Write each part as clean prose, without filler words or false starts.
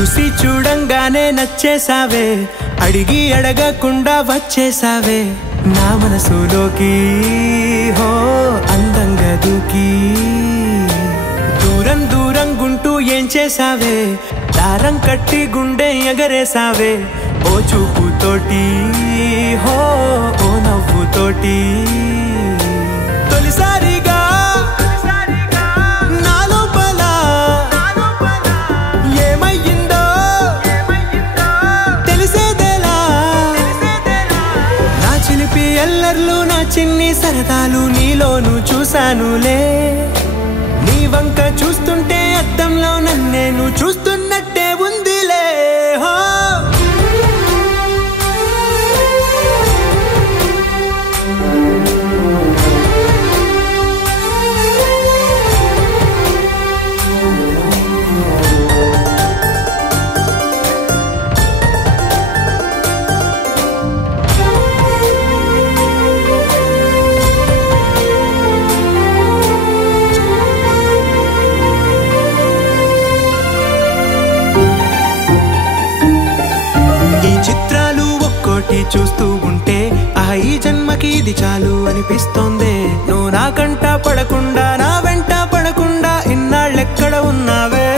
చూసి చూడంగానే నచ్చేసావే, అడిగి అడగకుండా వచ్చేసావే నా మనసులోకి. హో అందంగా దూకి దూరం దూరం గుంటూ ఏం చేసావే, దారం కట్టి గుండె ఎగరేసావే ఓ చూపుతోటి, హో ఓ నవ్వుతోటి. తొలిసారిగా నా లోపల ఏమయ్యిందో తెలిసేదేలా. నా చిలిపి ఎల్లర్లు నా చిన్ని సరదాలు నీలోను చూశానులే. నీ వంక చూస్తుంటే అద్దంలో నన్నేను చూస్తున్నట్టే ఉందిలే. హో చిత్రాలు ఒక్కోటి చూస్తూ ఉంటే ఈ జన్మకి ఇది చాలు అనిపిస్తోంది. నువ్వు నా కంట పడకుండా నా వెంట పడకుండా ఇన్నాళ్ళెక్కడ ఉన్నావే.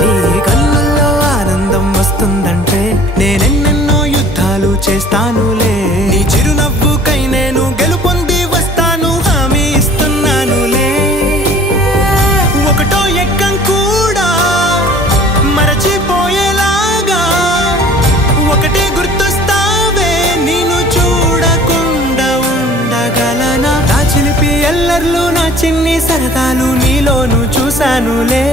నీ కళ్ళల్లో ఆనందం వస్తుందంటే నేనెన్నెన్నో యుద్ధాలు చేస్తానులే. నీ చిరునవ్వుకై నేను గెలుపొంది వస్తాను హామీ ఇస్తున్నానులే. ఒకటో ఎక్కం కూడా మరచిపోయేలాగా ఒకటే గుర్తొస్తావే, నేను చూడకుండా ఉండగలనా. నా చిలిపి ఎల్లర్లు నా చిన్ని సరదాలు నీలోను చూశానులే.